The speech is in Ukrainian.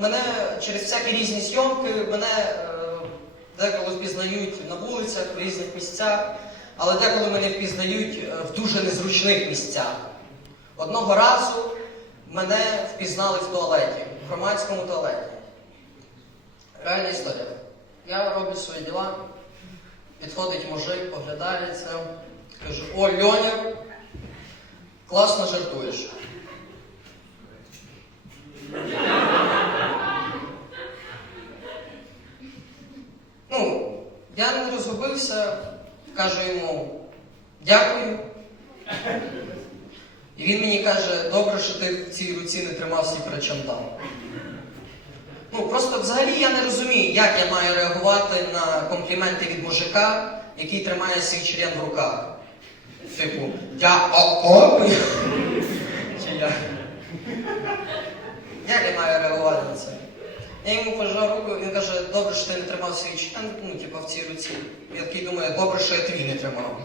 Мене через всякі різні зйомки, мене е, деколи впізнають на вулицях, в різних місцях, але деколи мене впізнають е, в дуже незручних місцях. Одного разу мене впізнали в туалеті, в громадському туалеті. Реальна історія. Я роблю свої діла, підходить мужик, поглядається, каже, о, Льоня, класно жартуєш. Я не розгубився, кажу йому дякую. І він мені каже, добре, що ти в цій руці не тримав свій причандал. Ну, просто взагалі я не розумію, як я маю реагувати на компліменти від мужика, який тримає свій член в руках. Типу, я окопую. Чи я? Як я маю реагувати на це? Я йому пожав руку, він каже, добре, що ти не тримав свій член, ну, типу, в цій руці. Я такий думаю, добре, що я твій не тримав.